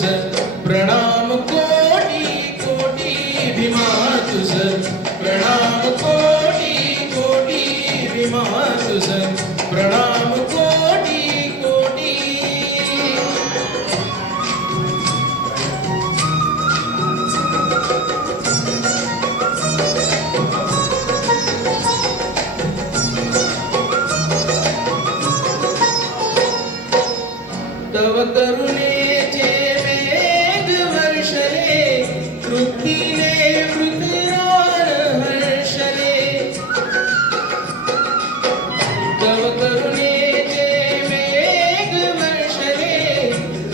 तुझ प्रणाम कोटी कोटी भीमा तुझ प्रणाम कोटी कोटी भीमा तुझ प्रणाम कोटी कोटी. तव करुणेचे मेघ वर्षले तृप्तीने मृतरान हर्षले. तव करुणेचे मेघ वर्षले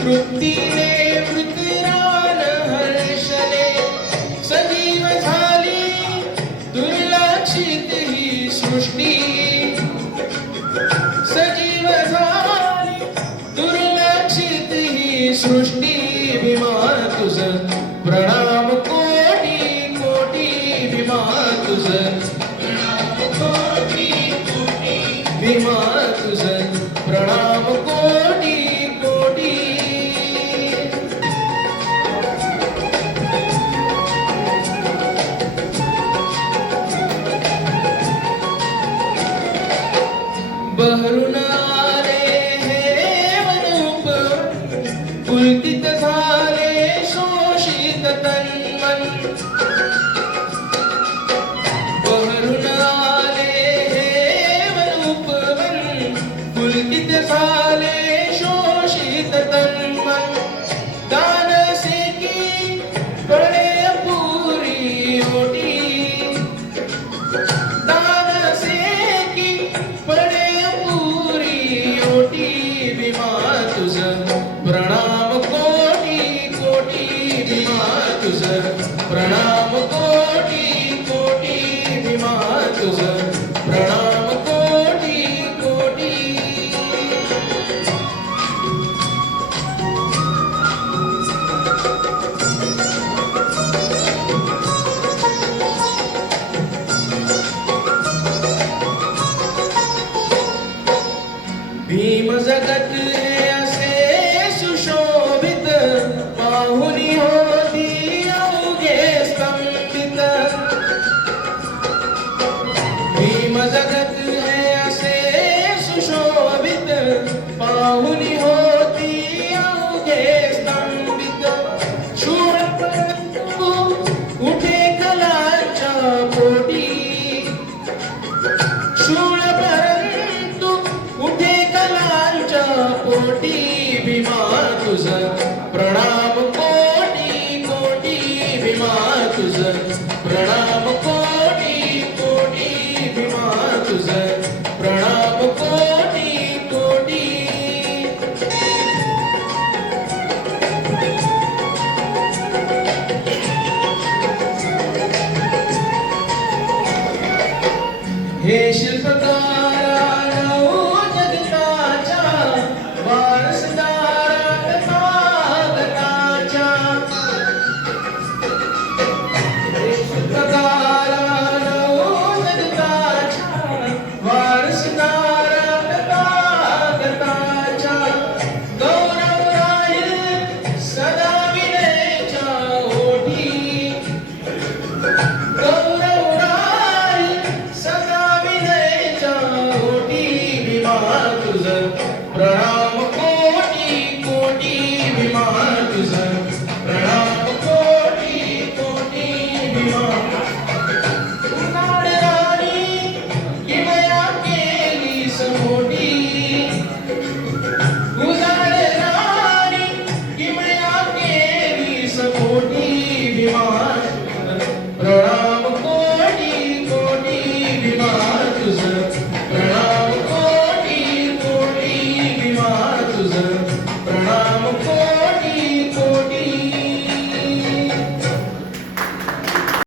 तृप्तीने मृतरान हर्षले. सजीव झाली दुर्लक्षित ही सृष्टी. सजीव झाली दुर्लक्षित ही सृष्टी. भीमा तुझ प्रणाम कोटी कोटी भीमा तुझ प्रणाम कोटी कोटी भीमा तुझ प्रणाम कोटी कोटी. बहरून आले हे वनरूप पुलकित झाले शोषित तन्मन. बहरून आले हे वनरूप पुलकित झाले शोषित तन्मन. दानसे की पडे पुरी ओटी. दानसे की पडे पुरी ओटी. भीमा तुझ प्रणाम कोटी कोटी भीमा तुझ प्रणाम कोटी कोटी भीमा तुझ प्रणाम कोटी कोटी. भीम जगत हे असे सुशोभित पाहुनी होती अवघे स्तंभित. भीम जगत हे असे सुशोभित पाहुनी होती अवघे स्तंभित. शूळ परंतु उठे कलाच्या पोटी. शूळ परंतु उठे कलांच्या पोटी. भीमा तुझ प्रणाम कोटी कोटी भीमा तुझ प्रणाम कोटी कोटी भीमा तुझ प्रणाम कोटी कोटी. हे शिल्पकार